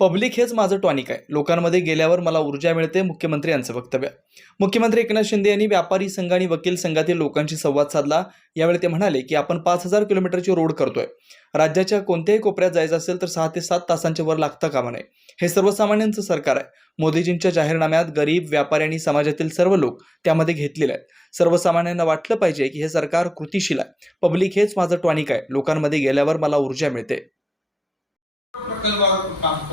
Public हेच माझं tonic आहे. लोकांमध्ये गेल्यावर मला ऊर्जा मिळते मुख्यमंत्री यांचं वक्तव्य. मुख्यमंत्री एकनाथ शिंदे यांनी व्यापारी संघ आणि वकील संघातील लोकांशी संवाद साधला. यावेळी ते म्हणाले की आपण पाच हजार किलोमीटरची रोड करतोय. राज्याच्या कोणत्याही कोपऱ्यात जायचं असेल तर सहा ते सात तासांच्या वर लागतं कामा नये हे सर्वसामान्यांचं सरकार आहे. मोदीजींच्या जाहीरनाम्यात गरीब व्यापारी आणि समाजातील सर्व लोक त्यामध्ये घेतलेले आहेत. सर्वसामान्यांना वाटलं पाहिजे की हे सरकार कृतिशील आहे. पब्लिक हेच माझं टॉनिक आहे. लोकांमध्ये गेल्यावर मला ऊर्जा मिळते. काम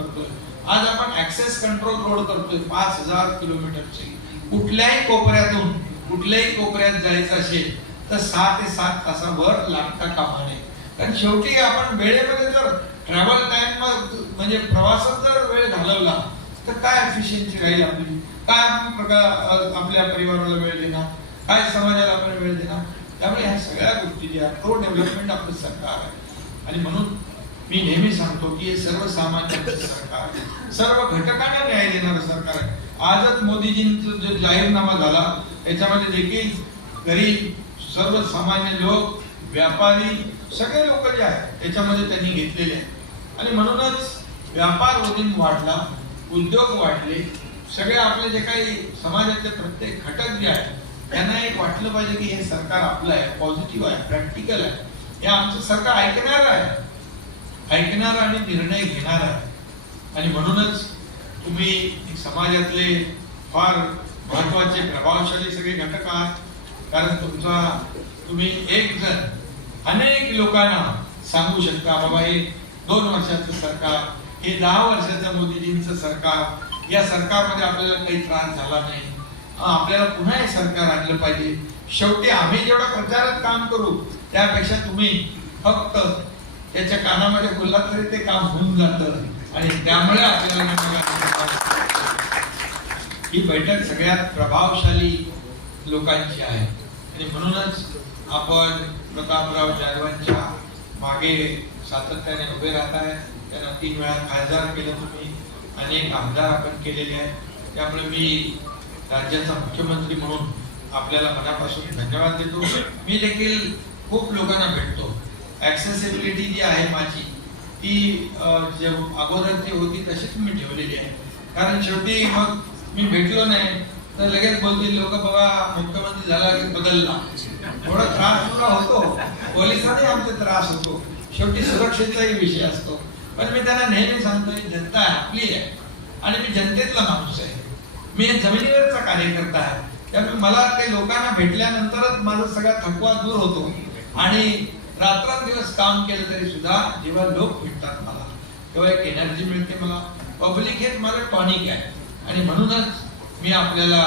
आज आपण ऍक्सेस कंट्रोल रोड करतोय पाच हजार किलोमीटरची. कुठल्याही कोपऱ्यातून कुठल्याही कोपऱ्यात जायचं असेल तर सहा ते सात तासाभर लागता कामा नये. कारण शेवटी आपण वेळेमध्ये जर ट्रॅव्हल टाइम म्हणजे प्रवासात जर वेळ घालवला तर काय एफिशियन्सी राहील आपली? काय आपण प्रकार आपल्या परिवाराला वेळ देणार? काय समाजाला आपण वेळ देणार? त्यामुळे ह्या सगळ्या गोष्टी ज्या प्रो डेव्हलपमेंट आपलं सरकार आहे. आणि म्हणून मी नेहमी सांगतो की हे सर्वसामान्यांचं सरकार सर्व घटकांना न्याय देणारं सरकार आहे. आजच मोदीजींचा जो जाहीरनामा झाला त्याच्यामध्ये देखील गरीब सर्वसामान्य लोक व्यापारी सगळे लोक जे आहेत त्याच्यामध्ये त्यांनी घेतलेले आहेत. आणि म्हणूनच व्यापार उदीम वाढला उद्योग वाढले सगळे आपले जे काही समाजातले प्रत्येक घटक जे आहेत त्यांना एक वाटलं पाहिजे की हे सरकार आपलं आहे पॉझिटिव्ह आहे प्रॅक्टिकल आहे. हे आमचं सरकार ऐकणार आहे. ऐकणार आणि निर्णय घेणार आहे. आणि म्हणूनच तुम्ही समाजातले फार महत्त्वाचे प्रभावशाली सगळे घटक आहात. कारण तुमचा तुम्ही एक जण अनेक लोकांना सांगू शकता बाबा हे दोन वर्षाचं सरकार हे दहा वर्षाचं मोदीजींचं सरकार या सरकारमध्ये आपल्याला काही त्रास झाला नाही. आपल्याला पुन्हा हे सरकार आणलं पाहिजे. शेवटी आम्ही जेवढं प्रचारात काम करू त्यापेक्षा तुम्ही फक्त त्याच्या कानामध्ये बोलला तरी ते काम होऊन जातं. आणि त्यामुळे आपल्याला ही बैठक सगळ्यात प्रभावशाली लोकांची आहे. आणि म्हणूनच आपण प्रतापराव जाधवांच्या मागे सातत्याने उभे राहत आहे. त्यांना तीन वेळा खासदार केलं तुम्ही. अनेक आमदार आपण केलेले आहेत. त्यामुळे मी राज्याचा मुख्यमंत्री म्हणून आपल्याला मनापासून धन्यवाद देतो. मी देखील खूप लोकांना भेटतो. ऍक्सेसिबिलिटी जी आहे माझी ती जे अगोदर जी होती तशीच मी ठेवलेली आहे. कारण शेवटी मग मी भेटलो नाही तर लगेच बोलतील लोक बाबा मुख्यमंत्री झाला की बदलला. थोडा त्रास थोडा होतो. पोलिसांनाही आमचे त्रास होतो. शेवटी सुरक्षेचाही विषय असतो. पण मी त्यांना नेहमी सांगतोय जनता आपली आहे. आणि मी जनतेतला माणूस आहे. मी जमिनीवरचा कार्यकर्ता आहे. त्यामुळे मला ते लोकांना भेटल्यानंतरच माझा सगळा थकवा दूर होतो. आणि रात्रंदिवस काम केलं तरी सुद्धा जेव्हा लोक भेटतात मला. तेव्हा एक एनर्जी मिळते मला. पब्लिक हेच मला टॉनिक आहे. आणि म्हणूनच मी आपल्याला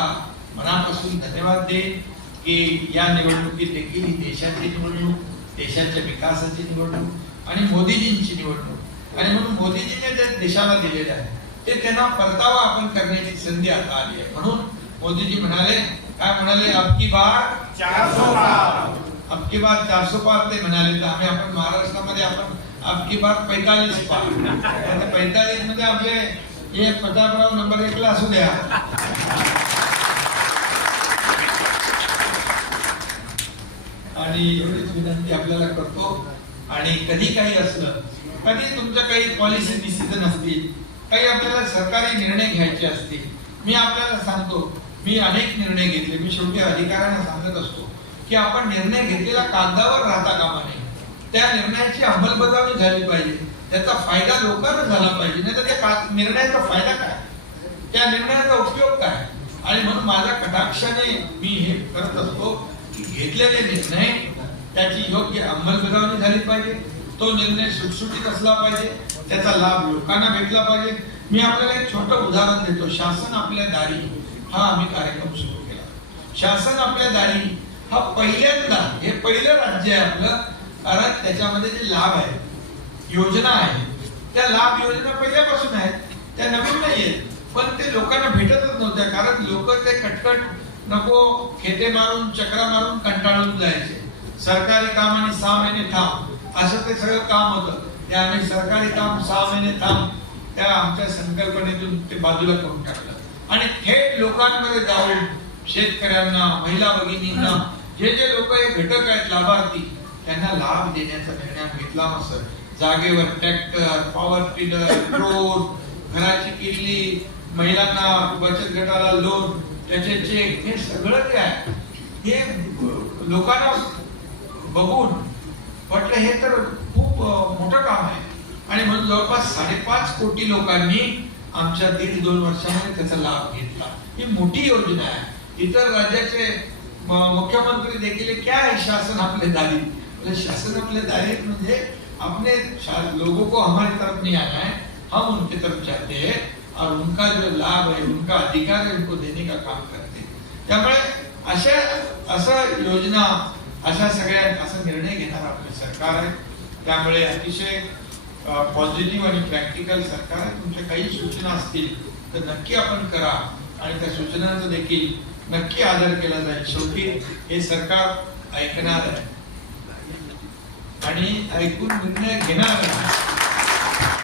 मनापासून धन्यवाद देईन की या निवडणुकीत देखील ही देशाची निवडणूक देशाच्या विकासाची निवडणूक आणि मोदीजींची निवडणूक. आणि म्हणून मोदीजींनी जे देशाला दिलेले आहे ते त्यांना परतावा आपण करण्याची संधी आता आली आहे. म्हणून मोदीजी म्हणाले काय म्हणाले? अबकी बार चार पार. अबकी बार चारसो पार ते म्हणाले तर आम्ही आपण महाराष्ट्रामध्ये आपण अबकी बार पैतालीस पार पैतालीसमध्ये आपले हे प्रतापराव नंबर एकला असू द्या. आणि एवढीच विनंती आपल्याला करतो. आणि कधी काही असलं कधी तुमच्या काही पॉलिसी डिसिजन असतील काही आपल्याला सरकारी निर्णय घ्यायचे असतील मी आपल्याला सांगतो मी अनेक निर्णय घेतले. मी शेवटी अधिकाऱ्यांना सांगत असतो की आपण निर्णय घेतलेला कागदावर राहता कामा नये. त्या निर्णयाची अंमलबजावणी झाली पाहिजे. त्याचा फायदा लोकांना झाला पाहिजे. नाही तर त्या निर्णयाचा फायदा काय? त्या निर्णयाचा उपयोग काय? आणि म्हणून माझ्या कटाक्षाने मी हे करत असतो की घेतलेले निर्णय त्याची योग्य अंमलबजावणी झाली पाहिजे. तो निर्णय सुटसुटीत असला पाहिजे. त्याचा लाभ लोकांना भेटला पाहिजे. मी आपल्याला एक छोटं उदाहरण देतो. शासन आपल्या दारी. हा आम्ही कार्यक्रम सुरू केला. शासन आपल्या दारी हा पहिल्यांदा हे पहिलं राज्य आहे आपलं कारण त्याच्यामध्ये जे लाभ आहे योजना आहे त्या लाभ योजना पहिल्यापासून आहेत त्या नवीन नाही आहेत पण ते लोकांना भेटतच नव्हत्या कारण लोक ते कटकट नको खेटे मारून चक्रा मारून कंटाळून जायचे. सरकारी काम आणि सहा महिने थांब असं ते सगळं काम होतं. ते आम्ही सरकारी काम सहा महिने थांब त्या आमच्या संकल्पनेतून ते बाजूला करून टाकलं. आणि थेट लोकांमध्ये जाऊन शेतकऱ्यांना महिला भगिनींना जे जे लोक हे घटक आहेत लाभार्थी त्यांना लाभ देण्याचा निर्णय घेतला सर. जागेवर ट्रॅक्टर पॉवर टिलर रोड घराची किल्ली महिलांना बचत गटाला लोन त्याचे चेक हे सगळं जे आहे हे लोकांना बघून वाटलं हे तर खूप मोठं काम आहे. आणि म्हणून जवळपास साडेपाच कोटी लोकांनी आमच्या दीड दोन वर्षामध्ये त्याचा लाभ घेतला. ही मोठी योजना आहे. इतर राज्याचे मुख्यमंत्री देखील क्या है शासन आपले दारी? बोले शासन अपने दारी म्हणजे अपने लोगों को हमारी तरफ नहीं आना है हम उनकी तरफ चाहते हैं और उनका जो लाभ है उनका अधिकार है उनको देने का काम करते त्यामुळे अशा असं योजना अशा सगळ्या असा निर्णय घेणार आपले सरकार आहे. त्यामुळे अतिशय पॉझिटिव्ह आणि प्रॅक्टिकल सरकार आहे. तुमच्या काही सूचना असतील तर नक्की आपण करा. आणि त्या सूचनांचं देखील नक्की आदर केला जाईल. शेवटी हे सरकार ऐकणार आहे. आणि ऐकून निर्णय घेणार आहे.